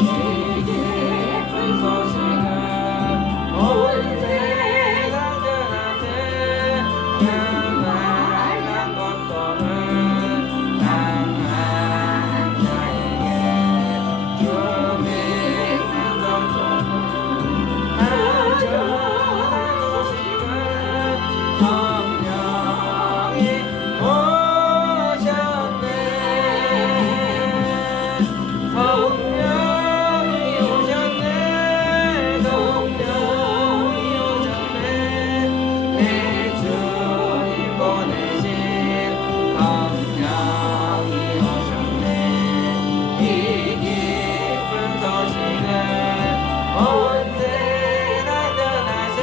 이 기쁜 소식은 온 세상 전하세 그 말한 고통을 당한 자에게 주 믿는 고통을 다 전한 소식은 성령이 오셨네. 성령이 오셨네. 성령이 오셨네. 내 주님 보내신 성령이 오셨네. 이 기쁜 소식은 온 세상 전하세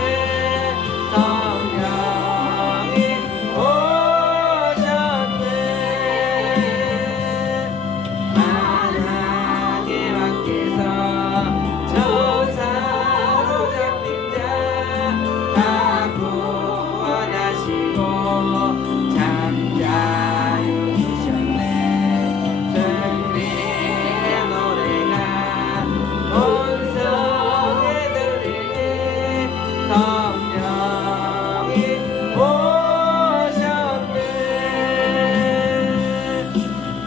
성령이 오셨네. 하나님 앞에서 저 사로잡힌 자 다 구원하시고 잠자유 주셨네. 승리의 노래가 온 성에 들리니 성령이 오셨네.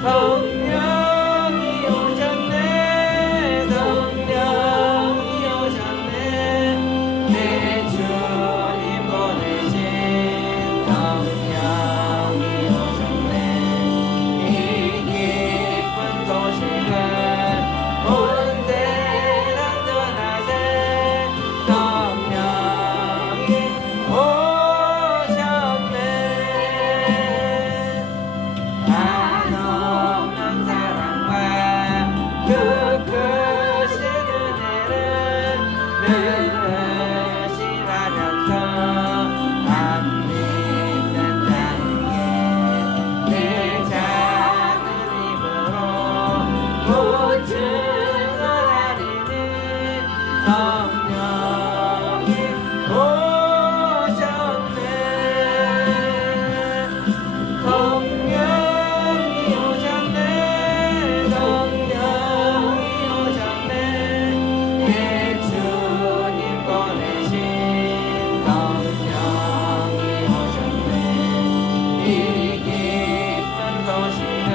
성령이 오셨네. 성령이 오셨네. 내 주님 보내신 성령이 오셨네. 이 기쁜 소식은 온 세상 전하세 성령이 오셨네. 한없는 사랑과 그 크신 은혜를 늘 의심하면서 안 믿는 자에게 내 작은 힘으로 고침을 하리니 성령이 오셨네. 성령이 오셨네. 성령이 오셨네. 내 주님 보내신 성령이 오셨네. 이 기쁜 소식은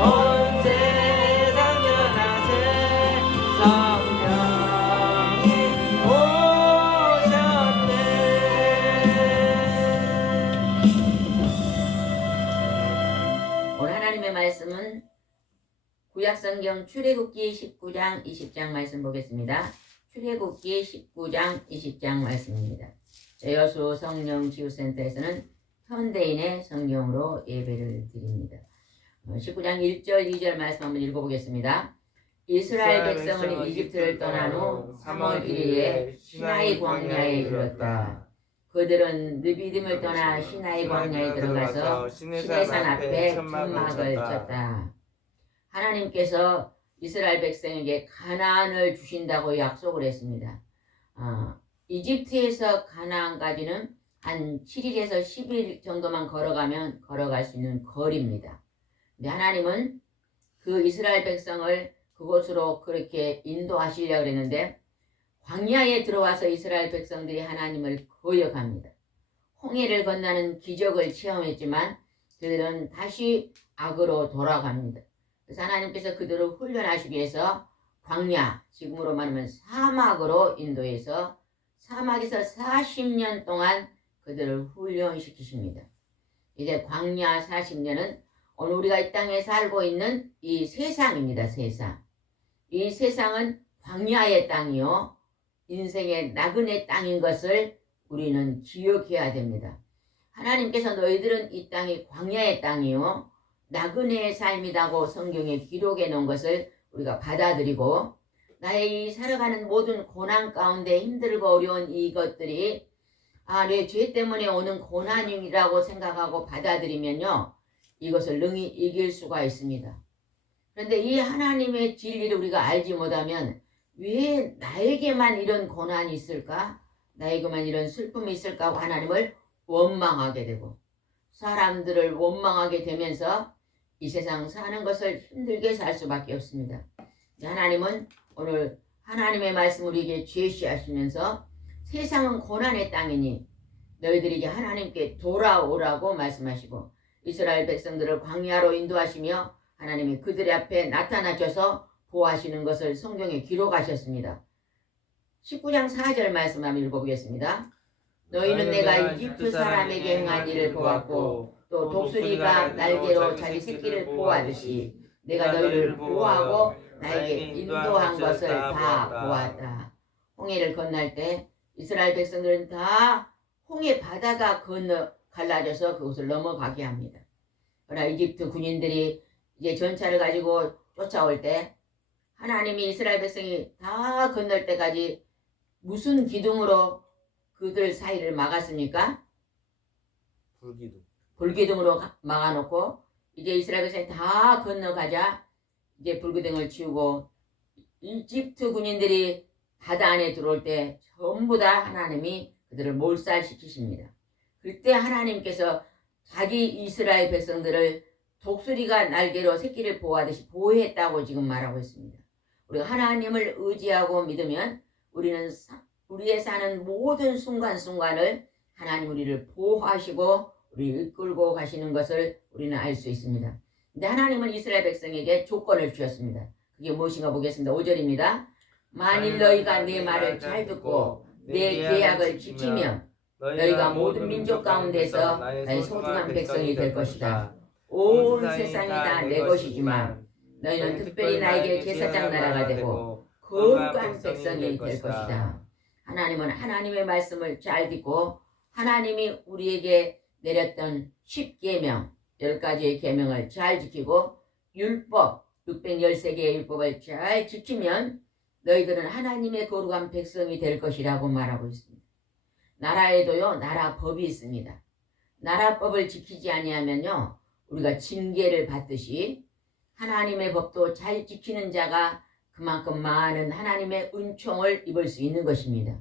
온 세상 전하세 성령이 오셨네. 오늘 하나님의 말씀은 구약성경 출애굽기 19장 20장 말씀 보겠습니다. 출애굽기 19장 20장 말씀입니다. 여수 성령 치유센터에서는 현대인의 성경으로 예배를 드립니다. 19장 1절 2절 말씀 한번 읽어보겠습니다. 이스라엘 백성은 이집트를 떠난 후 3월 1일에 시나이 광야에 이르렀다. 그들은 느비딤을 떠나 시나이 광야에 들어가서 시내산 앞에 천막을 쳤다. 하나님께서 이스라엘 백성에게 가나안을 주신다고 약속을 했습니다. 이집트에서 가나안까지는 한 7일에서 10일 정도만 걸어가면 걸어갈 수 있는 거리입니다. 근데 하나님은 그 이스라엘 백성을 그곳으로 그렇게 인도하시려고 했는데 광야에 들어와서 이스라엘 백성들이 하나님을 거역합니다. 홍해를 건너는 기적을 체험했지만 그들은 다시 악으로 돌아갑니다. 그래서 하나님께서 그들을 훈련하시기 위해서 광야, 지금으로 말하면 사막으로 인도해서 사막에서 40년 동안 그들을 훈련시키십니다. 이제 광야 40년은 오늘 우리가 이 땅에 살고 있는 이 세상입니다. 세상. 이 세상은 광야의 땅이요, 인생의 나그네 땅인 것을 우리는 기억해야 됩니다. 하나님께서 너희들은 이 땅이 광야의 땅이요, 나그네의 삶이라고 성경에 기록해 놓은 것을 우리가 받아들이고, 나의 이 살아가는 모든 고난 가운데 힘들고 어려운 이것들이 내 죄 때문에 오는 고난이라고 생각하고 받아들이면요, 이것을 능히 이길 수가 있습니다. 그런데 이 하나님의 진리를 우리가 알지 못하면 왜 나에게만 이런 고난이 있을까? 나에게만 이런 슬픔이 있을까? 하고 하나님을 원망하게 되고, 사람들을 원망하게 되면서 이 세상 사는 것을 힘들게 살 수밖에 없습니다. 하나님은 오늘 하나님의 말씀을 우리에게 제시하시면서 세상은 고난의 땅이니 너희들이 이제 하나님께 돌아오라고 말씀하시고 이스라엘 백성들을 광야로 인도하시며 하나님이 그들의 앞에 나타나셔서 보호하시는 것을 성경에 기록하셨습니다. 19장 4절 말씀 한번 읽어보겠습니다. 너희는 내가 이집트 사람에게 행한 일을 보았고 또 독수리가 날개로 자기 새끼를 보호하듯이 내가 너희를 보호하고 나에게 인도한 것을 다 보았다. 홍해를 건널 때 이스라엘 백성들은 다 홍해 바다가 갈라져서 그곳을 넘어가게 합니다. 그러나 이집트 군인들이 이제 전차를 가지고 쫓아올 때 하나님이 이스라엘 백성이 다 건널 때까지 무슨 기둥으로 그들 사이를 막았습니까? 불기둥. 불기둥으로 막아놓고 이제 이스라엘 백성이 다 건너가자 이제 불기둥을 치우고 이집트 군인들이 바다 안에 들어올 때 전부 다 하나님이 그들을 몰살시키십니다. 그때 하나님께서 자기 이스라엘 백성들을 독수리가 날개로 새끼를 보호하듯이 보호했다고 지금 말하고 있습니다. 우리가 하나님을 의지하고 믿으면 우리는 우리의 사는 모든 순간순간을 하나님 우리를 보호하시고 우리를 이끌고 가시는 것을 우리는 알 수 있습니다. 근데 하나님은 이스라엘 백성에게 조건을 주셨습니다. 그게 무엇인가 보겠습니다. 5절입니다. 만일 너희가 내 말을 잘 듣고 내 계약을 지키면 너희가 모든 민족 가운데서 나의 소중한 백성이 될 것이다. 온 세상이 다 내 것이지만 너희는 특별히 나에게 제사장 나라가 되고 거룩한 백성이 될 것이다. 하나님은 하나님의 말씀을 잘 듣고 하나님이 우리에게 내렸던 10계명 10가지의 계명을 잘 지키고 율법 613개의 율법을 잘 지키면 너희들은 하나님의 거룩한 백성이 될 것이라고 말하고 있습니다. 나라에도요 나라법이 있습니다. 나라법을 지키지 아니하면요 우리가 징계를 받듯이 하나님의 법도 잘 지키는 자가 그만큼 많은 하나님의 은총을 입을 수 있는 것입니다.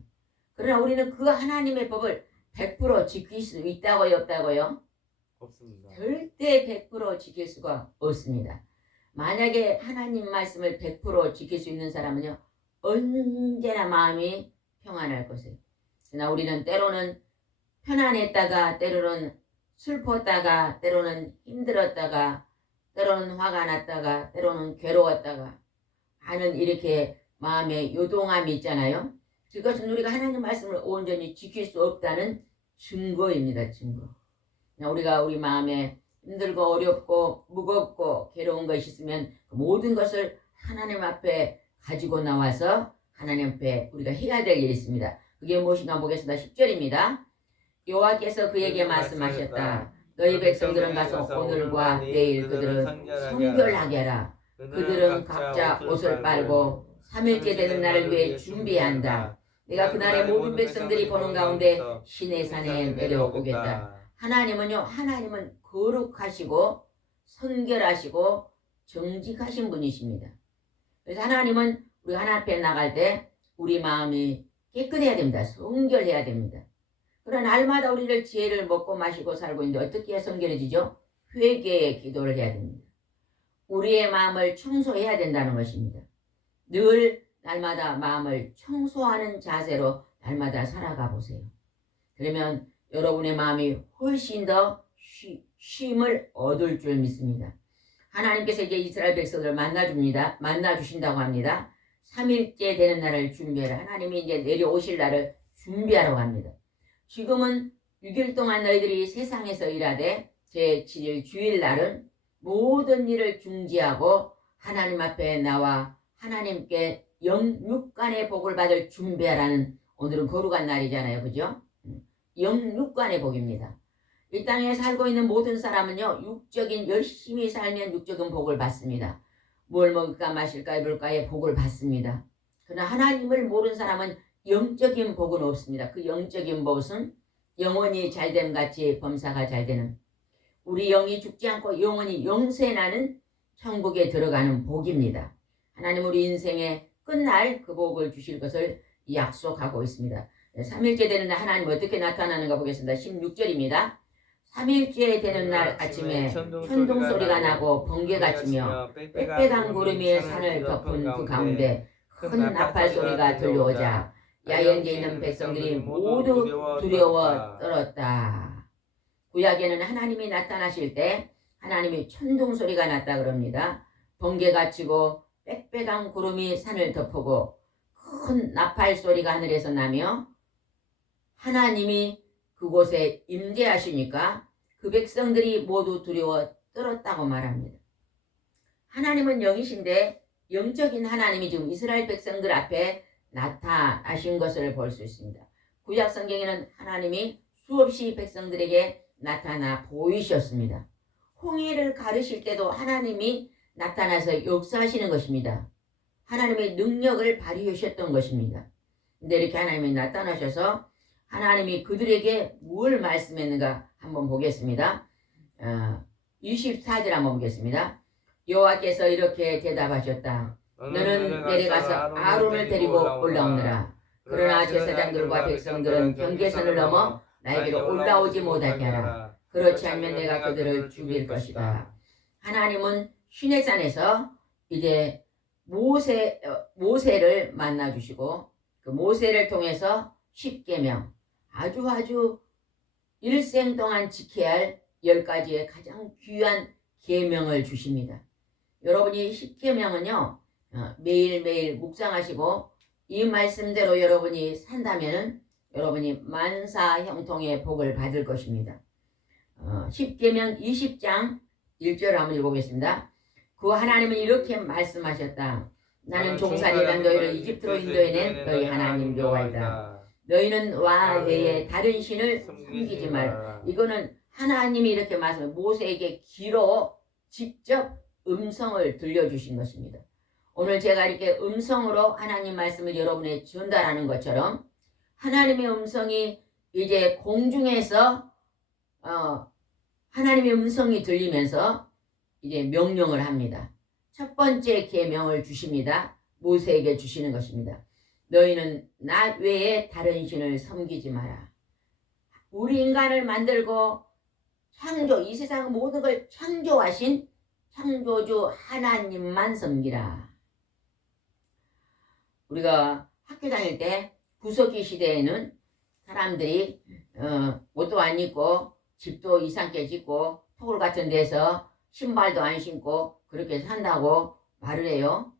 그러나 우리는 그 하나님의 법을 100% 지킬 수 있다고요 없다고요? 없습니다. 절대 100% 지킬 수가 없습니다. 만약에 하나님 말씀을 100% 지킬 수 있는 사람은요 언제나 마음이 평안할 것이에요. 그러나 우리는 때로는 편안했다가 때로는 슬펐다가 때로는 힘들었다가 때로는 화가 났다가 때로는 괴로웠다가 하는 이렇게 마음의 요동함이 있잖아요. 그것은 우리가 하나님 말씀을 온전히 지킬 수 없다는 증거입니다. 증거. 우리가 우리 마음에 힘들고 어렵고 무겁고 괴로운 것이 있으면 그 모든 것을 하나님 앞에 가지고 나와서 하나님 앞에 우리가 해야 될 일이 있습니다. 그게 무엇인가 보겠습니다. 10절입니다. 여호와께서 그에게 말씀하셨다. 너희 백성들은 가서 오늘과 내일 그들은 성결하게 하라. 그들은 각자 옷을 빨고 3일째 되는 날을 위해 준비한다. 내가 그날의 모든 백성들이 보는 가운데 시내 산에 내려오겠다. 하나님은 거룩하시고 선결하시고 정직하신 분이십니다. 그래서 하나님은 우리 하나님 앞에 나갈 때 우리 마음이 깨끗해야 됩니다. 성결해야 됩니다. 그런 날마다 우리를 지혜를 먹고 마시고 살고 있는데 어떻게 해야 성결해지죠? 회개의 기도를 해야 됩니다. 우리의 마음을 청소해야 된다는 것입니다. 늘 날마다 마음을 청소하는 자세로 날마다 살아가 보세요. 그러면 여러분의 마음이 훨씬 더 쉼을 얻을 줄 믿습니다. 하나님께서 이제 이스라엘 백성들을 만나주신다고 합니다. 3일째 되는 날을 준비해라. 하나님이 이제 내려오실 날을 준비하라고 합니다. 지금은 6일 동안 너희들이 세상에서 일하되 제7일 주일날은 모든 일을 중지하고 하나님 앞에 나와 하나님께 영육간의 복을 받을 준비하라는 오늘은 거룩한 날이잖아요. 그죠? 영육간의 복입니다. 이 땅에 살고 있는 모든 사람은요 열심히 살면 육적인 복을 받습니다. 뭘 먹을까 마실까 입을까의 복을 받습니다. 그러나 하나님을 모르는 사람은 영적인 복은 없습니다. 그 영적인 복은 영원히 잘됨 같이 범사가 잘되는 우리 영이 죽지 않고 영원히 영생하는 천국에 들어가는 복입니다. 하나님 우리 인생의 끝날 그 복을 주실 것을 약속하고 있습니다. 3일째 되는 날 하나님 어떻게 나타나는가 보겠습니다. 16절입니다. 3일째 되는 날 아침에 천둥 소리가 나고 번개가 치며 빽빽한 구름이 산을 덮은 그 가운데 큰 나팔 소리가 들려오자 야영지에 있는 백성들이 모두 두려워 떨었다. 구약에는 하나님이 나타나실 때 하나님이 천둥 소리가 났다 그럽니다. 번개가 치고 빽빽한 구름이 산을 덮고 큰 나팔 소리가 하늘에서 나며 하나님이 그곳에 임재하시니까 그 백성들이 모두 두려워 떨었다고 말합니다. 하나님은 영이신데 영적인 하나님이 지금 이스라엘 백성들 앞에 나타나신 것을 볼 수 있습니다. 구약 성경에는 하나님이 수없이 백성들에게 나타나 보이셨습니다. 홍해를 가르실 때도 하나님이 나타나서 역사하시는 것입니다. 하나님의 능력을 발휘하셨던 것입니다. 근데 이렇게 하나님이 나타나셔서 하나님이 그들에게 뭘 말씀했는가 한번 보겠습니다. 24절 한번 보겠습니다. 여호와께서 이렇게 대답하셨다. 너는 내려가서 아론을 데리고 올라오느라. 그러나 제사장들과 백성들은 경계선을 넘어 나에게로 올라오지 못하게 하라. 그렇지 않으면 내가 그들을 죽일 것이다. 하나님은 시내산에서 이제 모세를 만나 주시고 그 모세를 통해서 십계명 아주 일생 동안 지켜야 할 10가지의 가장 귀한 계명을 주십니다. 여러분이 십계명은요 매일매일 묵상하시고 이 말씀대로 여러분이 산다면은 여러분이 만사 형통의 복을 받을 것입니다. 십계명 20장 1절 한번 읽어보겠습니다. 그 하나님은 이렇게 말씀하셨다. 나는 종살이란 너희를 이집트로 인도해낸 너희 하나님 여호와이다. 너희는 와 외에 다른 신을 섬기지 말라. 이거는 하나님이 이렇게 말씀해 모세에게 귀로 직접 음성을 들려주신 것입니다. 오늘 제가 이렇게 음성으로 하나님 말씀을 여러분에 전달하는 것처럼 하나님의 음성이 이제 공중에서 하나님의 음성이 들리면서 이제 명령을 합니다. 첫 번째 계명을 주십니다. 모세에게 주시는 것입니다. 너희는 나 외에 다른 신을 섬기지 마라. 우리 인간을 만들고 이 세상 모든 걸 창조하신 창조주 하나님만 섬기라. 우리가 학교 다닐 때 구석기 시대에는 사람들이 옷도 안 입고 집도 이상하게 짓고 토굴 같은 데서 신발도 안 신고 그렇게 산다고 말을 해요.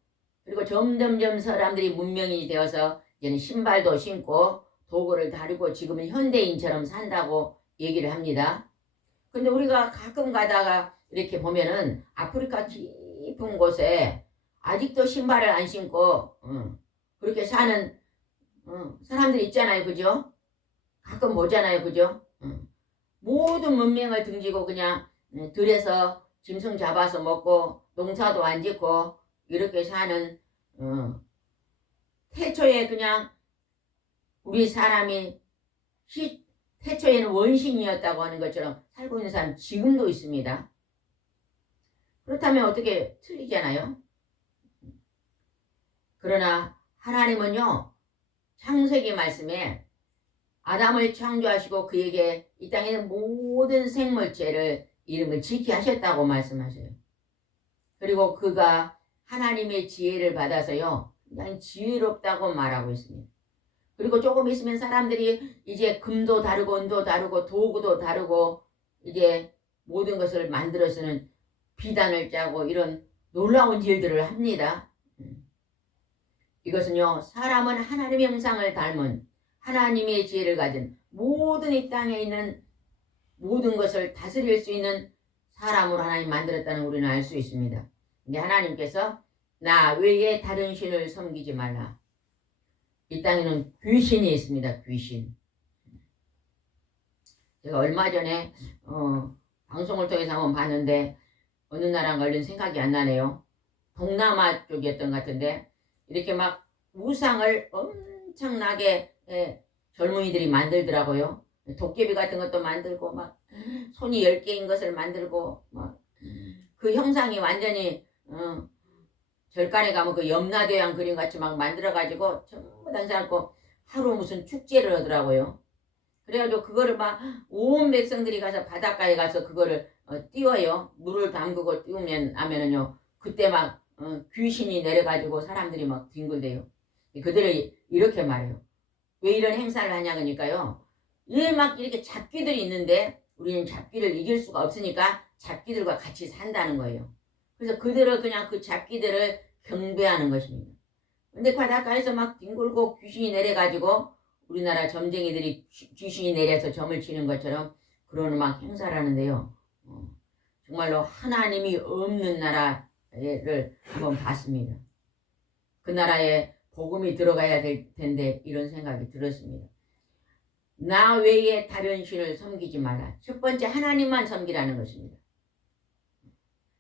그리고 점점점 사람들이 문명이 되어서 이제는 신발도 신고 도구를 다루고 지금은 현대인처럼 산다고 얘기를 합니다. 근데 우리가 가끔 가다가 이렇게 보면은 아프리카 깊은 곳에 아직도 신발을 안 신고 그렇게 사는 사람들이 있잖아요. 그죠? 가끔 보잖아요. 그죠? 모든 문명을 등지고 그냥 들에서 짐승 잡아서 먹고 농사도 안 짓고 이렇게 사는 태초에 그냥 우리 사람이 태초에는 원신이었다고 하는 것처럼 살고 있는 사람 지금도 있습니다. 그렇다면 어떻게 틀리잖아요. 그러나 하나님은요 창세기 말씀에 아담을 창조하시고 그에게 이 땅에 있는 모든 생물체를 이름을 지키 하셨다고 말씀하셔요. 그리고 그가 하나님의 지혜를 받아서요 그냥 지혜롭다고 말하고 있습니다. 그리고 조금 있으면 사람들이 이제 금도 다르고 은도 다르고 도구도 다르고 이제 모든 것을 만들어 쓰는 비단을 짜고 이런 놀라운 일들을 합니다. 이것은요 사람은 하나님의 형상을 닮은 하나님의 지혜를 가진 모든 이 땅에 있는 모든 것을 다스릴 수 있는 사람으로 하나님 만들었다는 우리는 알 수 있습니다. 근데 하나님께서 나 외에 다른 신을 섬기지 말라. 이 땅에는 귀신이 있습니다. 귀신. 제가 얼마 전에 방송을 통해서 한번 봤는데 어느 나라인가 얼른 생각이 안 나네요. 동남아 쪽이었던 것 같은데 이렇게 막 우상을 엄청나게 젊은이들이 만들더라고요. 도깨비 같은 것도 만들고 막 손이 10개인 것을 만들고 막 그 형상이 완전히 절간에 가면 그 염라대왕 그림 같이 막 만들어 가지고 전부 다 사람고 하루 무슨 축제를 하더라고요. 그래가지고 그거를 막 온 백성들이 가서 바닷가에 가서 그거를 띄워요. 물을 담그고 띄우면 하면은요. 그때 막 귀신이 내려가지고 사람들이 막 뒹굴대요. 그들이 이렇게 말해요. 왜 이런 행사를 하냐 그러니까요. 왜 막 이렇게 잡귀들이 있는데 우리는 잡귀를 이길 수가 없으니까 잡귀들과 같이 산다는 거예요. 그래서 그들을 그냥 그 잡귀들을 경배하는 것입니다. 근데 바닷가에서 막 뒹굴고 귀신이 내려가지고 우리나라 점쟁이들이 귀신이 내려서 점을 치는 것처럼 그런 막 행사를 하는데요. 정말로 하나님이 없는 나라를 한번 봤습니다. 그 나라에 복음이 들어가야 될 텐데 이런 생각이 들었습니다. 나 외에 다른 신을 섬기지 마라. 첫 번째 하나님만 섬기라는 것입니다.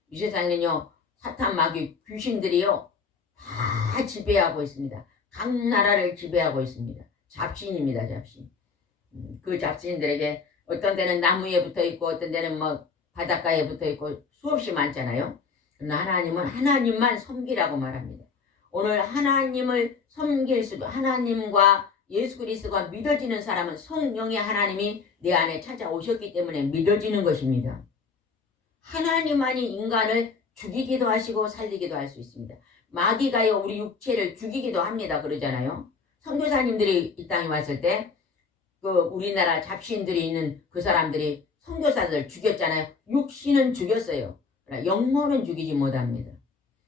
이 세상에는요. 사탄 마귀 귀신들이요. 다 지배하고 있습니다. 각 나라를 지배하고 있습니다. 잡신입니다. 잡신. 그 잡신들에게 어떤 데는 나무에 붙어있고 어떤 데는 뭐 바닷가에 붙어있고 수없이 많잖아요. 그러나 하나님은 하나님만 섬기라고 말합니다. 오늘 하나님을 섬길 수도 하나님과 예수 그리스도가 믿어지는 사람은 성령의 하나님이 내 안에 찾아오셨기 때문에 믿어지는 것입니다. 하나님만이 인간을 죽이기도 하시고 살리기도 할 수 있습니다. 마귀가요 우리 육체를 죽이기도 합니다. 그러잖아요. 선교사님들이 이 땅에 왔을 때 그 우리나라 잡신들이 있는 그 사람들이 선교사들 죽였잖아요. 육신은 죽였어요. 그러나 영혼은 죽이지 못합니다.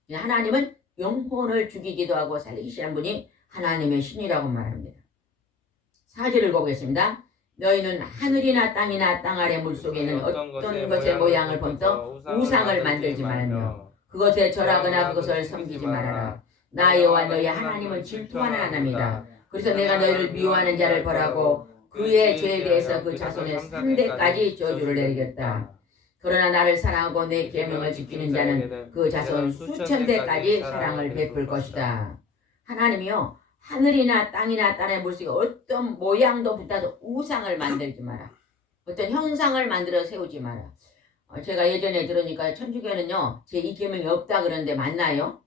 하나님은 영혼을 죽이기도 하고 살리시는 분이 하나님의 신이라고 말합니다. 4절을 보겠습니다. 너희는 하늘이나 땅이나 땅 아래 물속에 있는 어떤 것의 모양을 본떠 우상을 만들지 말며 그것에 절하거나 그것을 섬기지 말아라. 나 여호와 너희 하나님은 질투하는 하나님이다. 그래서 내가 너희를 미워하는 자를 벌하고 그의 죄에 대해서 그 자손의 3대까지 저주를 내리겠다. 그러나 나를 사랑하고 내 계명을 지키는 자는 그 자손 수천 대까지 사랑을 베풀 것이다. 하나님이요 하늘이나 땅이나 땅의 물속에 어떤 모양도 붙어도 우상을 만들지 마라. 어떤 형상을 만들어 세우지 마라. 제가 예전에 들으니까 천주교는요 제2계명이 없다 그러는데 맞나요?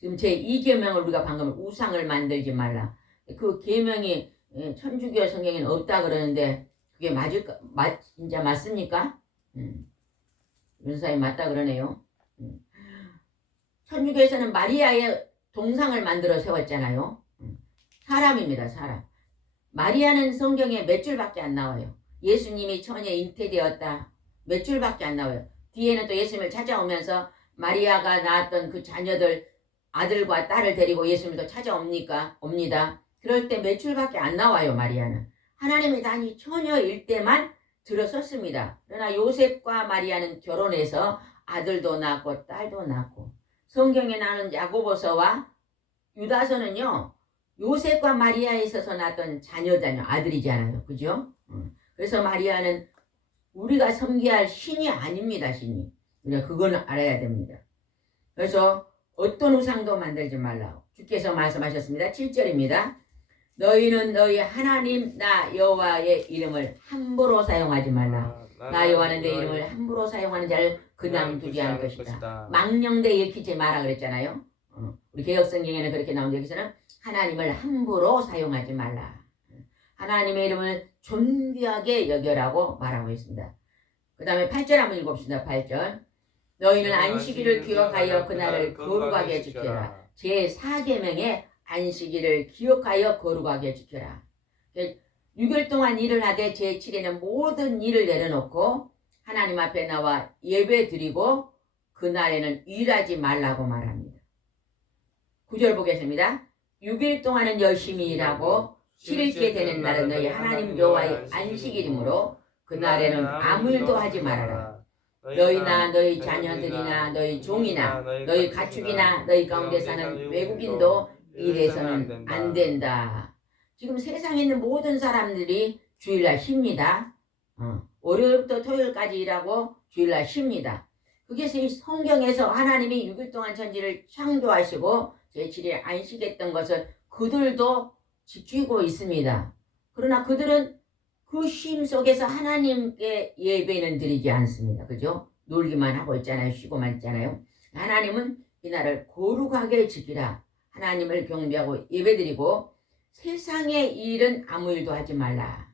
지금 제2계명을 우리가 방금 우상을 만들지 말라. 그 계명이 천주교 성경에는 없다 그러는데 그게 진짜 맞습니까? 윤사님 맞다 그러네요. 천주교에서는 마리아의 동상을 만들어 세웠잖아요. 사람입니다. 사람. 마리아는 성경에 몇 줄밖에 안 나와요. 예수님이 처녀에 잉태되었다. 몇 줄밖에 안 나와요. 뒤에는 또 예수님을 찾아오면서 마리아가 낳았던 그 자녀들 아들과 딸을 데리고 예수님도 옵니다. 그럴 때 몇 줄밖에 안 나와요. 마리아는. 하나님의 단이 처녀일 때만 들어섰습니다. 그러나 요셉과 마리아는 결혼해서 아들도 낳고 딸도 낳고 성경에 나오는 야고보서와 유다서는요. 요셉과 마리아에 있어서 낳았던 자녀 아들이잖아요. 그죠? 그래서 마리아는 우리가 섬겨야 할 신이 아닙니다. 신이. 우리가 그거는 알아야 됩니다. 그래서 어떤 우상도 만들지 말라. 주께서 말씀하셨습니다. 7절입니다. 너희는 너희 하나님 나 여호와의 이름을 함부로 사용하지 말라. 나 여호와는 내 이름을 함부로 사용하는 자를 그냥 두지 않을 것이다. 망령되 읽히지 마라 그랬잖아요. 우리 개혁성경에는 그렇게 나오는데 여기서는 하나님을 함부로 사용하지 말라. 하나님의 이름을 존귀하게 여겨라고 말하고 있습니다. 그 다음에 8절 한번 읽읍시다. 8절. 너희는 안식일을 기억하여 그날을 거룩하게 지켜라. 제4계명에 안식일을 기억하여 거룩하게 지켜라. 6일 동안 일을 하되 제7일에는 모든 일을 내려놓고 하나님 앞에 나와 예배 드리고 그날에는 일하지 말라고 말합니다. 9절 보겠습니다. 6일 동안은 열심히 일하고 7일째 되는 날은 너희 하나님 여호와의 안식일이므로 그날에는 아무 일도 하지 말아라. 너희나 너희 자녀들이나 너희 종이나 너희 가축이나 너희 가운데 사는 외국인도 일해서는 안 된다. 지금 세상에 있는 모든 사람들이 주일날 쉽니다. 월요일부터 토요일까지 일하고 주일날 쉽니다. 그게 성경에서 하나님이 6일 동안 천지를 창조하시고 제7일에 안식했던 것을 그들도 지키고 있습니다. 그러나 그들은 그 쉼 속에서 하나님께 예배는 드리지 않습니다. 그죠? 놀기만 하고 있잖아요. 쉬고만 있잖아요. 하나님은 이날을 거룩하게 지키라. 하나님을 경배하고 예배드리고 세상의 일은 아무 일도 하지 말라.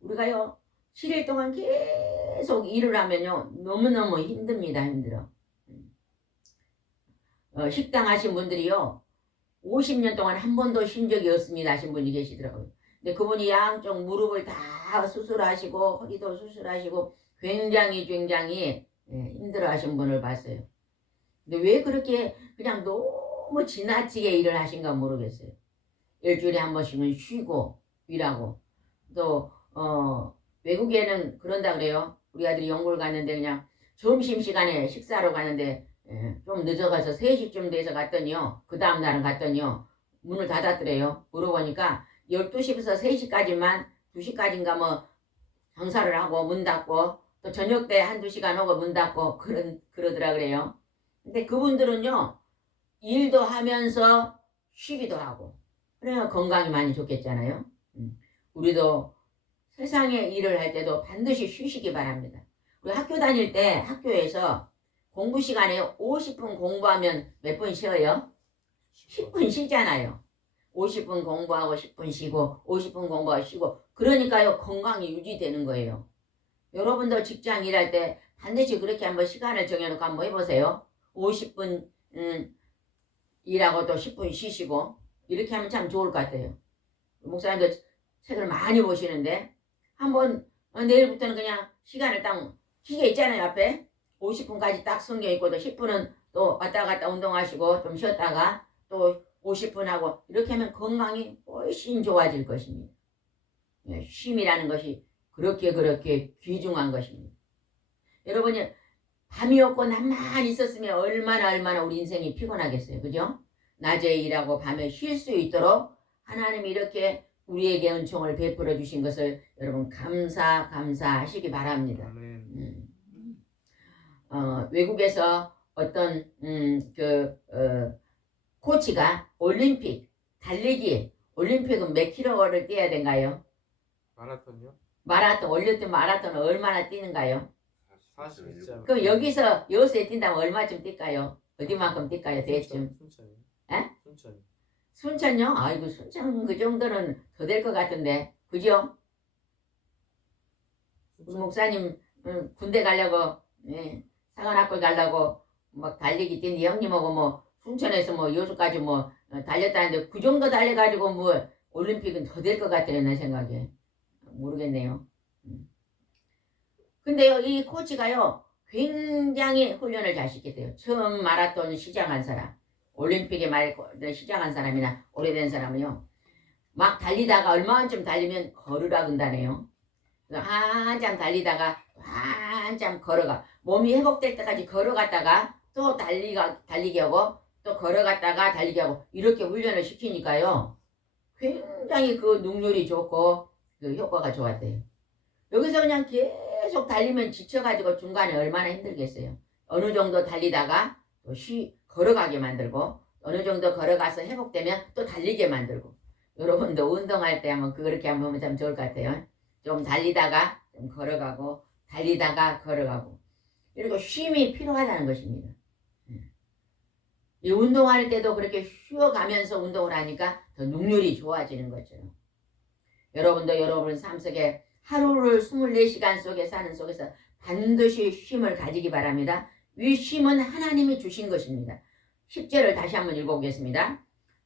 우리가요 7일 동안 계속 일을 하면요 너무너무 힘듭니다. 힘들어. 식당 하신 분들이요 50년 동안 한 번도 쉰 적이 없습니다 하신 분이 계시더라고요. 근데 그분이 양쪽 무릎을 다 수술하시고 허리도 수술하시고 굉장히 힘들어 하신 분을 봤어요. 근데 왜 그렇게 그냥 너무 지나치게 일을 하신가 모르겠어요. 일주일에 한 번씩은 쉬고 일하고 또 외국에는 그런다 그래요. 우리 아들이 영국을 갔는데 그냥 점심시간에 식사로 가는데 좀 늦어가서 3시쯤 돼서 갔더니요. 그 다음 날은 갔더니요. 문을 닫았더래요. 물어보니까 12시부터 3시까지만 2시까지인가 뭐 장사를 하고 문 닫고 또 저녁 때 1-2시간 하고 문 닫고 그러더라 그래요. 근데 그분들은요. 일도 하면서 쉬기도 하고 그래야 건강이 많이 좋겠잖아요. 우리도 세상에 일을 할 때도 반드시 쉬시기 바랍니다. 우리 학교 다닐 때 학교에서 공부 시간에 50분 공부하면 몇 분 쉬어요? 10분 쉬잖아요. 50분 공부하고 10분 쉬고 50분 공부하고 쉬고 그러니까요 건강이 유지되는 거예요. 여러분도 직장 일할 때 반드시 그렇게 한번 시간을 정해놓고 한번 해보세요. 50분 일하고 또 10분 쉬시고 이렇게 하면 참 좋을 것 같아요. 목사님도 책을 많이 보시는데 한번 내일부터는 그냥 시간을 딱 기계 있잖아요 앞에 50분까지 딱 성경 있고 또 10분은 또 왔다 갔다 운동하시고 좀 쉬었다가 또 50분 하고 이렇게 하면 건강이 훨씬 좋아질 것입니다. 쉼이라는 것이 그렇게 귀중한 것입니다. 여러분이 밤이 없고 낮만 있었으면 얼마나 우리 인생이 피곤하겠어요. 그죠? 낮에 일하고 밤에 쉴 수 있도록 하나님이 이렇게 우리에게 은총을 베풀어 주신 것을 여러분 감사하시기 바랍니다. 외국에서 어떤 코치가 올림픽 달리기 올림픽은 몇 킬로를 뛰어야 된가요? 마라톤이요? 올림픽 마라톤은 얼마나 뛰는가요? 40점. 그럼 여기서 여수에 뛴다면 얼마쯤 뛸까요? 어디만큼 뛸까요? 대충? 순천이요. 에? 순천이요. 순천요? 아이고 순천 그 정도는 더 될 것 같은데 그죠? 우리 목사님 군대 가려고 사관학교 가려고 막 달리기 뛰는데 형님하고 뭐 순천에서 뭐 여수까지 뭐 달렸다는데 그 정도 달려가지고 뭐 올림픽은 더 될 것 같아요 내 생각에. 모르겠네요. 근데요 이 코치가요 굉장히 훈련을 잘 시켰대요. 처음 마라톤 시작한 사람 올림픽에 시작한 사람이나 오래된 사람은요 막 달리다가 얼마쯤 달리면 걸으라 그런다네요. 한참 달리다가 한참 걸어가 몸이 회복될 때까지 걸어갔다가 또 달리기 하고 또 걸어갔다가 달리기 하고 이렇게 훈련을 시키니까요 굉장히 그 능률이 좋고 그 효과가 좋았대요. 여기서 그냥 계속 달리면 지쳐가지고 중간에 얼마나 힘들겠어요. 어느 정도 달리다가 또 걸어가게 만들고 어느 정도 걸어가서 회복되면 또 달리게 만들고 여러분도 운동할 때 한번 그렇게 한번 하면 참 좋을 것 같아요. 좀 달리다가 좀 걸어가고 달리다가 걸어가고 이렇게 쉼이 필요하다는 것입니다. 이 운동할 때도 그렇게 쉬어가면서 운동을 하니까 더 능률이 좋아지는 거죠. 여러분도 여러분 삶 속에 하루를 24시간 속에 사는 속에서 반드시 쉼을 가지기 바랍니다. 이 쉼은 하나님이 주신 것입니다. 10절을 다시 한번 읽어보겠습니다.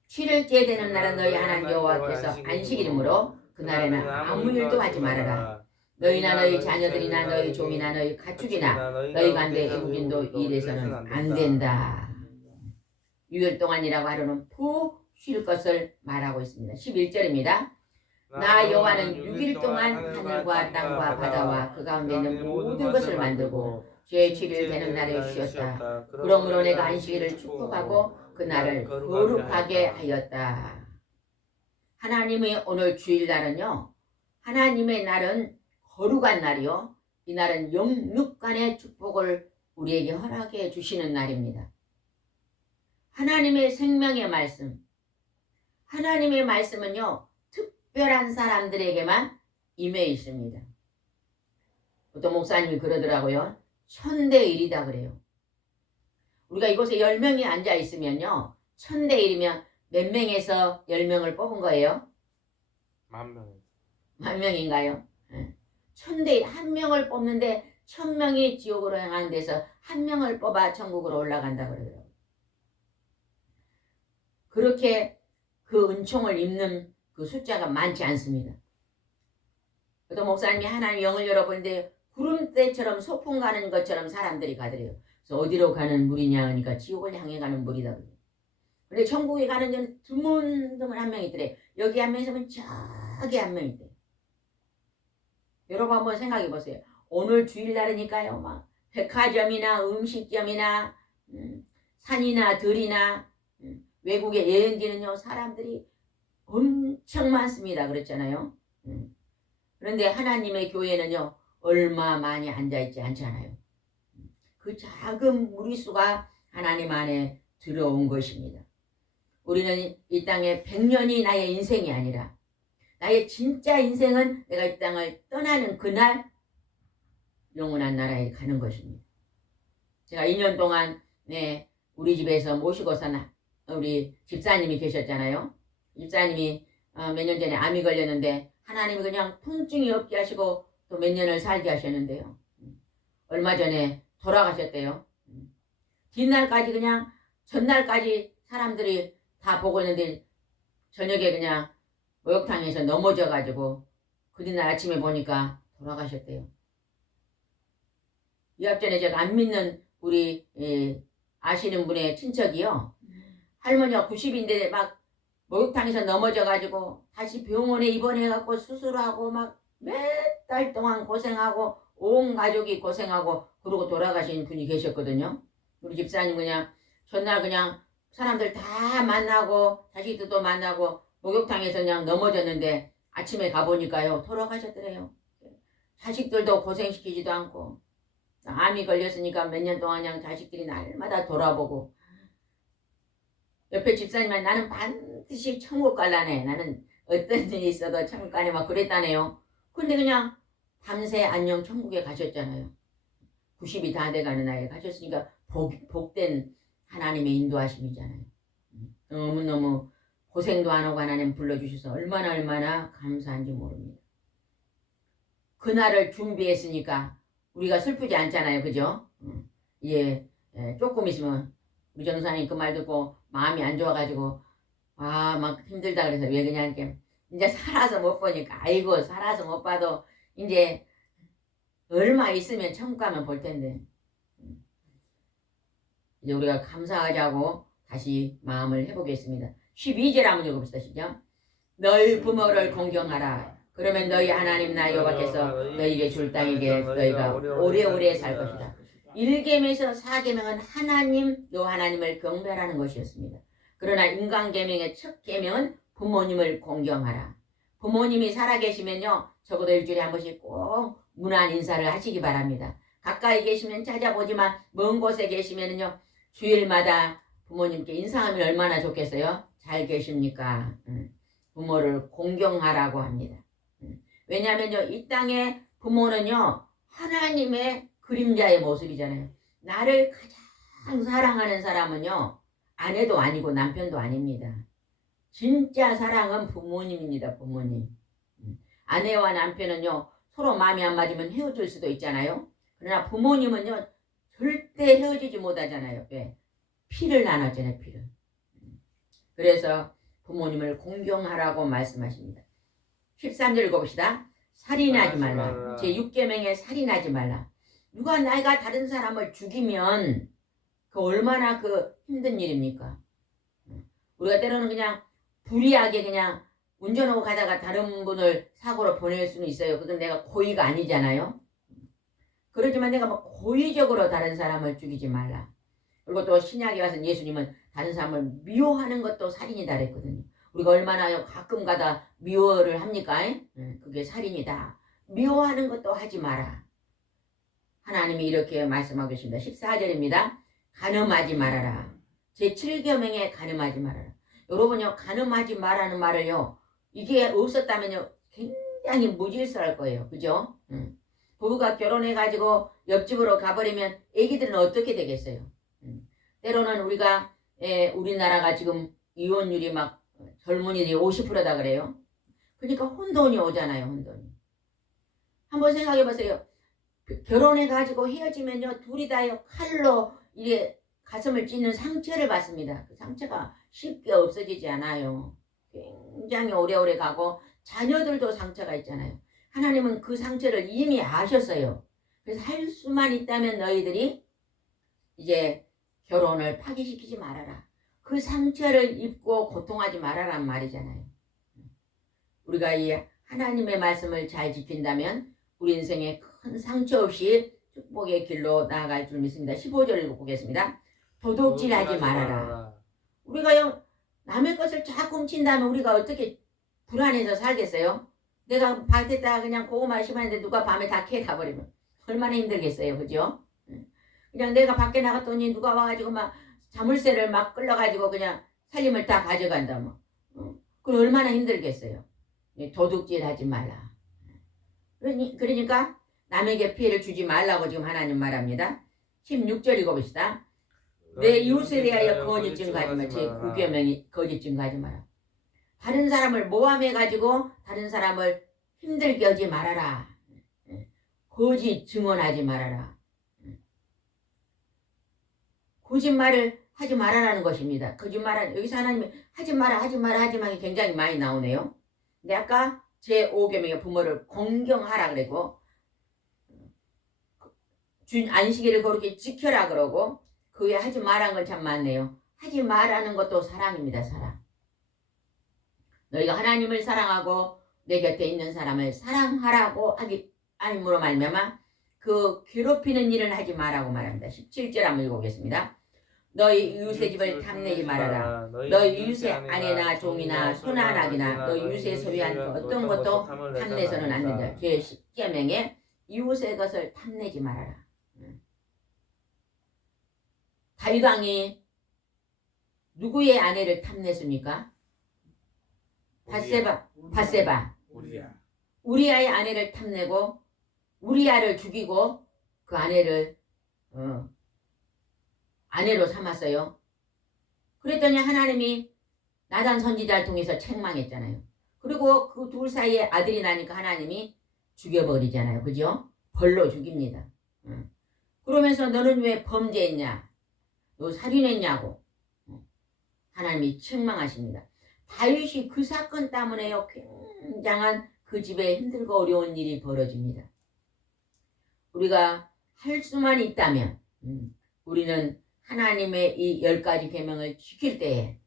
7일째 되는 날은 너희 하나님 여호와께서 안식일이므로 그날에는 아무 일도 하지 말아라. 너희나 너희 자녀들이나 너희 종이나 너희 가축이나 너희 간대 애국인도 일해서는 안 된다. 6일 동안이라고 하루는 푹 쉴 것을 말하고 있습니다. 11절입니다. 나 여호와는 6일 동안 하늘과 땅과 바다와 그 가운데 있는 모든 것을 만들고 제7일 되는 날에 쉬었다. 그러므로 내가 안식일을 축복하고 그 날을 거룩하게 하였다. 하나님의 오늘 주일날은요. 하나님의 날은 거룩한 날이요. 이 날은 영육간의 축복을 우리에게 허락해 주시는 날입니다. 하나님의 생명의 말씀. 하나님의 말씀은요. 특별한 사람들에게만 임해 있습니다. 어떤 목사님이 그러더라고요. 천대일이다 그래요. 우리가 이곳에 10명이 앉아 있으면요. 천대일이면 몇 명에서 10명을 뽑은 거예요? 10,000명. 10,000명인가요? 1,000대 1명을 뽑는데 1,000명이 지옥으로 향하는 데서 1명을 뽑아 천국으로 올라간다 그러더라고요. 그렇게 그 은총을 입는 그 숫자가 많지 않습니다. 또 목사님이 하나님 영을 열어보는데 구름대처럼 소풍 가는 것처럼 사람들이 가더래요. 그래서 어디로 가는 물이냐 하니까 지옥을 향해 가는 물이다. 근데 천국에 가는 데는 드문드문 한 명이 있더래. 여기 한 명 있으면 저기 한 명 있대. 여러분 한번 생각해 보세요. 오늘 주일날이니까요. 막 백화점이나 음식점이나 산이나 들이나 외국의 여행지는요. 사람들이 엄청 많습니다. 그랬잖아요. 그런데 하나님의 교회는요. 얼마 많이 앉아있지 않잖아요. 그 작은 무리수가 하나님 안에 들어온 것입니다. 우리는 이 땅에 100년이 나의 인생이 아니라 나의 진짜 인생은 내가 이 땅을 떠나는 그날 영원한 나라에 가는 것입니다. 제가 2년 동안 우리 집에서 모시고 산 우리 집사님이 계셨잖아요. 집사님이 몇 년 전에 암이 걸렸는데 하나님이 그냥 통증이 없게 하시고 또 몇 년을 살게 하셨는데요. 얼마 전에 돌아가셨대요. 뒷날까지 그냥 전날까지 사람들이 다 보고 있는데 저녁에 그냥 목욕탕에서 넘어져가지고 그 뒷날 아침에 보니까 돌아가셨대요. 이 앞전에 제가 안 믿는 우리 아시는 분의 친척이요. 할머니가 90인데 막 목욕탕에서 넘어져가지고 다시 병원에 입원해갖고 수술하고 막 몇 달 동안 고생하고 온 가족이 고생하고 그러고 돌아가신 분이 계셨거든요. 우리 집사님 그냥 전날 그냥 사람들 다 만나고 자식들도 만나고 목욕탕에서 그냥 넘어졌는데 아침에 가보니까요 돌아가셨더래요. 자식들도 고생시키지도 않고 암이 걸렸으니까 몇 년 동안 그냥 자식들이 날마다 돌아보고 옆에 집사님은 나는 반드시 천국 갈라네. 나는 어떤 일이 있어도 천국 가네 막 그랬다네요. 근데 그냥 밤새 안녕 천국에 가셨잖아요. 90이 다 돼가는 나이에 가셨으니까 복된 하나님의 인도하심이잖아요. 너무너무 고생도 안 하고 하나님 불러주셔서 얼마나 감사한지 모릅니다. 그날을 준비했으니까 우리가 슬프지 않잖아요. 그죠? 조금 있으면 우리 전사님 그 말 듣고 마음이 안 좋아가지고 막 힘들다 그래서 왜 그냥 이렇게 이제 살아서 못 보니까 아이고 살아서 못 봐도 이제 얼마 있으면 천국 가면 볼 텐데 이제 우리가 감사하자고 다시 마음을 해보겠습니다. 12절 한번 읽어봅시다. 시작. 너희 부모를 공경하라. 그러면 너희 하나님 나 여호와께서 너희에게 줄 땅에게 너희가 오래오래 살 것이다. 1계명에서 4계명은 하나님 요 하나님을 경배하라는 것이었습니다. 그러나 인간계명의 첫 계명은 부모님을 공경하라. 부모님이 살아계시면요 적어도 일주일에 한 번씩 꼭 문안 인사를 하시기 바랍니다. 가까이 계시면 찾아보지만 먼 곳에 계시면요 주일마다 부모님께 인사하면 얼마나 좋겠어요? 잘 계십니까? 부모를 공경하라고 합니다. 왜냐하면요 이 땅의 부모는요 하나님의 그림자의 모습이잖아요. 나를 가장 사랑하는 사람은요 아내도 아니고 남편도 아닙니다. 진짜 사랑은 부모님입니다. 부모님. 아내와 남편은요 서로 마음이 안 맞으면 헤어질 수도 있잖아요. 그러나 부모님은요 절대 헤어지지 못하잖아요. 왜? 피를 나눴잖아요. 피를. 그래서 부모님을 공경하라고 말씀하십니다. 13절 읽어봅시다. 살인하지 말라. 제6계명에 살인하지 말라. 누가 나이가 다른 사람을 죽이면 그 얼마나 그 힘든 일입니까? 우리가 때로는 그냥 불의하게 그냥 운전하고 가다가 다른 분을 사고로 보낼 수는 있어요. 그건 내가 고의가 아니잖아요. 그렇지만 내가 뭐 고의적으로 다른 사람을 죽이지 말라. 그리고 또 신약에 와서 예수님은 다른 사람을 미워하는 것도 살인이다 그랬거든요. 우리가 얼마나 가끔 가다 미워를 합니까? 그게 살인이다. 미워하는 것도 하지 마라. 하나님이 이렇게 말씀하고 계십니다. 14절입니다. 간음하지 말아라. 제7계명에 간음하지 말아라. 여러분요 간음하지 말라는 말을요 이게 없었다면요 굉장히 무질서할 거예요. 그죠? 부부가 결혼해가지고 옆집으로 가버리면 애기들은 어떻게 되겠어요? 때로는 우리가 우리나라가 지금 이혼율이 막 젊은이들이 50%다 그래요. 그러니까 혼돈이 오잖아요. 혼돈이. 한번 생각해 보세요. 결혼해가지고 헤어지면요, 둘이 다요 칼로 이게 가슴을 찢는 상처를 받습니다. 그 상처가 쉽게 없어지지 않아요. 굉장히 오래오래 가고 자녀들도 상처가 있잖아요. 하나님은 그 상처를 이미 아셨어요. 그래서 할 수만 있다면 너희들이 이제 결혼을 파기시키지 말아라. 그 상처를 입고 고통하지 말아란 말이잖아요. 우리가 이 하나님의 말씀을 잘 지킨다면 우리 인생에 큰 상처 없이 축복의 길로 나아갈 줄 믿습니다. 15절을 읽어보겠습니다. 도둑질하지 말아라. 우리가요, 남의 것을 자꾸 훔친다면 우리가 어떻게 불안해서 살겠어요? 내가 밭에다가 그냥 고구마 심었는데 누가 밤에 다 캐가버리면 얼마나 힘들겠어요. 그죠? 그냥 내가 밖에 나갔더니 누가 와가지고 막 자물쇠를 막 끌러가지고 그냥 살림을 다 가져간다 뭐. 그럼 얼마나 힘들겠어요. 도둑질하지 말라. 그러니까 남에게 피해를 주지 말라고 지금 하나님 말합니다. 16절 읽어봅시다. 내 이웃에 대하여 거짓 증거하지 마라. 제 9계명이 거짓 증거하지 마라. 다른 사람을 모함해가지고 다른 사람을 힘들게 하지 말아라. 거짓 증언하지 말아라. 거짓말을 하지 말아라는 것입니다. 거짓말은 여기서 하나님이 하지 마라 하지 마라 하지 마이 굉장히 많이 나오네요. 근데 아까 제 5계명의 부모를 공경하라 그러고 안식일을 그렇게 지켜라 그러고 그 외에 하지 말라는 건 참 많네요. 하지 말라는 것도 사랑입니다. 사랑. 너희가 하나님을 사랑하고 내 곁에 있는 사람을 사랑하라고 하기 아님으로 말미암아 그 괴롭히는 일은 하지 말라고 말합니다. 17절 한번 읽어보겠습니다. 너희 이웃의 집을 탐내지 말아라. 너희 이웃의 아내나 종이나 소나 낙이나 너희 이웃의 소유한 그 어떤 것도 탐내서는 안 된다. 제 10계명에 이웃의 것을 탐내지 말아라. 다윗 왕이 누구의 아내를 탐냈습니까? 밧세바. 우리아의 아내를 탐내고 우리아를 죽이고 그 아내를 아내로 삼았어요. 그랬더니 하나님이 나단 선지자를 통해서 책망했잖아요. 그리고 그 둘 사이에 아들이 나니까 하나님이 죽여버리잖아요. 그죠? 벌로 죽입니다. 그러면서 너는 왜 범죄했냐? 너 살인했냐고 하나님이 책망하십니다. 다윗이 그 사건 때문에요. 굉장한 그 집에 힘들고 어려운 일이 벌어집니다. 우리가 할 수만 있다면 우리는 하나님의 이 10가지 계명을 지킬 때에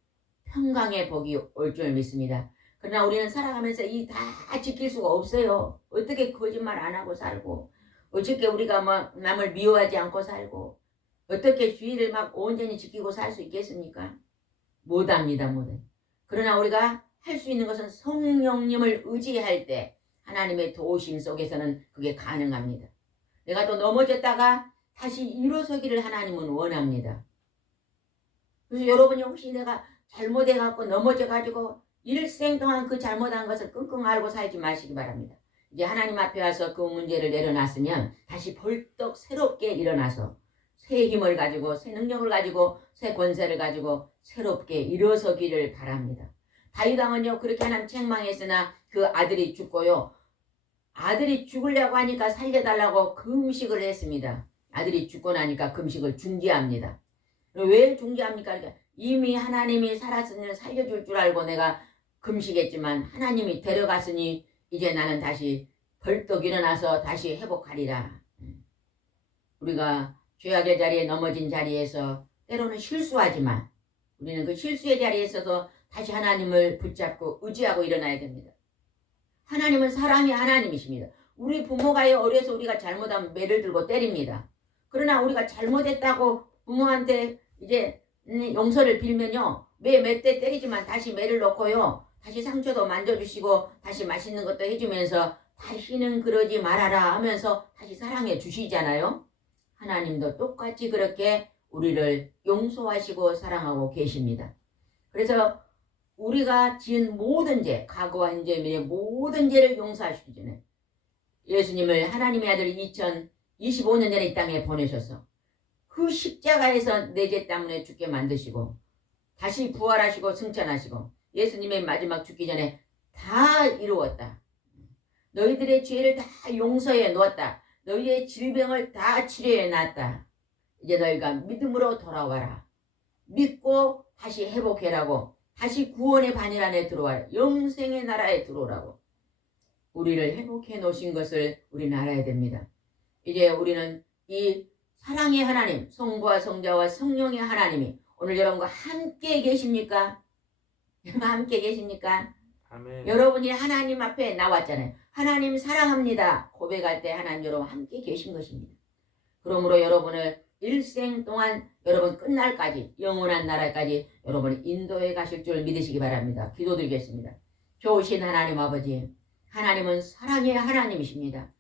평강의 복이 올 줄 믿습니다. 그러나 우리는 살아가면서 이 다 지킬 수가 없어요. 어떻게 거짓말 안 하고 살고 어떻게 우리가 뭐 남을 미워하지 않고 살고 어떻게 주의를 막 온전히 지키고 살 수 있겠습니까? 못합니다. 못해. 그러나 우리가 할 수 있는 것은 성령님을 의지할 때 하나님의 도우심 속에서는 그게 가능합니다. 내가 또 넘어졌다가 다시 일어서기를 하나님은 원합니다. 그래서 여러분이 혹시 내가 잘못해갖고 넘어져가지고 일생 동안 그 잘못한 것을 끙끙 앓고 살지 마시기 바랍니다. 이제 하나님 앞에 와서 그 문제를 내려놨으면 다시 벌떡 새롭게 일어나서 새 힘을 가지고 새 능력을 가지고 새 권세를 가지고 새롭게 일어서기를 바랍니다. 다윗 왕은요 그렇게 하나님 책망했으나 그 아들이 죽고요. 아들이 죽으려고 하니까 살려달라고 금식을 했습니다. 아들이 죽고 나니까 금식을 중지합니다. 왜 중지합니까? 그러니까 이미 하나님이 살았으니 살려줄 줄 알고 내가 금식했지만 하나님이 데려갔으니 이제 나는 다시 벌떡 일어나서 다시 회복하리라. 우리가 죄악의 자리에 넘어진 자리에서 때로는 실수하지만 우리는 그 실수의 자리에서도 다시 하나님을 붙잡고 의지하고 일어나야 됩니다. 하나님은 사랑의 하나님이십니다. 우리 부모가요 어려서 우리가 잘못하면 매를 들고 때립니다. 그러나 우리가 잘못했다고 부모한테 이제 용서를 빌면요 매 때 때리지만 다시 매를 놓고요 다시 상처도 만져주시고 다시 맛있는 것도 해주면서 다시는 그러지 말아라 하면서 다시 사랑해 주시잖아요. 하나님도 똑같이 그렇게 우리를 용서하시고 사랑하고 계십니다. 그래서 우리가 지은 모든 죄, 과거와 현재의 모든 죄를 용서하시기 전에 예수님을 하나님의 아들 2025년 전에 이 땅에 보내셔서 그 십자가에서 내 죄 때문에 죽게 만드시고 다시 부활하시고 승천하시고 예수님의 마지막 죽기 전에 다 이루었다. 너희들의 죄를 다 용서해 놓았다. 너희의 질병을 다 치료해 놨다. 이제 너희가 믿음으로 돌아와라. 믿고 다시 회복해라고. 다시 구원의 반일 안에 들어와라. 영생의 나라에 들어오라고. 우리를 회복해 놓으신 것을 우리는 알아야 됩니다. 이제 우리는 이 사랑의 하나님, 성부와 성자와 성령의 하나님이 오늘 여러분과 함께 계십니까? 함께 계십니까? 아멘. 여러분이 하나님 앞에 나왔잖아요. 하나님 사랑합니다. 고백할 때 하나님 여러분 함께 계신 것입니다. 그러므로 여러분을 일생 동안 여러분 끝날까지 영원한 나라까지 여러분을 인도해 가실 줄 믿으시기 바랍니다. 기도드리겠습니다. 좋으신 하나님 아버지, 하나님은 사랑의 하나님이십니다.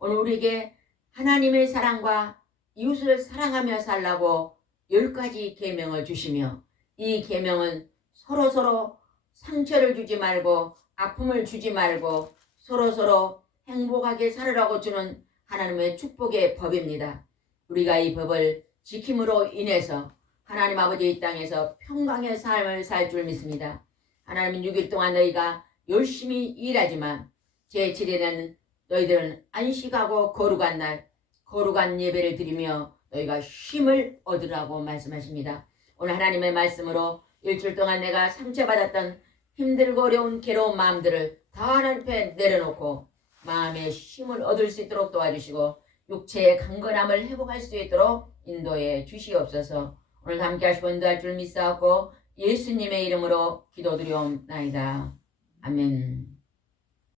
오늘 우리에게 하나님의 사랑과 이웃을 사랑하며 살라고 10가지 계명을 주시며 이 계명은 서로서로 상처를 주지 말고 아픔을 주지 말고 서로서로 행복하게 살으라고 주는 하나님의 축복의 법입니다. 우리가 이 법을 지킴으로 인해서 하나님 아버지 이 땅에서 평강의 삶을 살 줄 믿습니다. 하나님은 6일 동안 너희가 열심히 일하지만 제7일에는 너희들은 안식하고 거룩한 날 거룩한 예배를 드리며 너희가 쉼을 얻으라고 말씀하십니다. 오늘 하나님의 말씀으로 일주일 동안 내가 상처받았던 힘들고 어려운 괴로운 마음들을 다 하나님 앞에 내려놓고 마음의 쉼을 얻을 수 있도록 도와주시고 육체의 강건함을 회복할 수 있도록 인도해 주시옵소서. 오늘 함께 하시고 인도할 줄 믿사옵고 예수님의 이름으로 기도드리옵나이다. 아멘.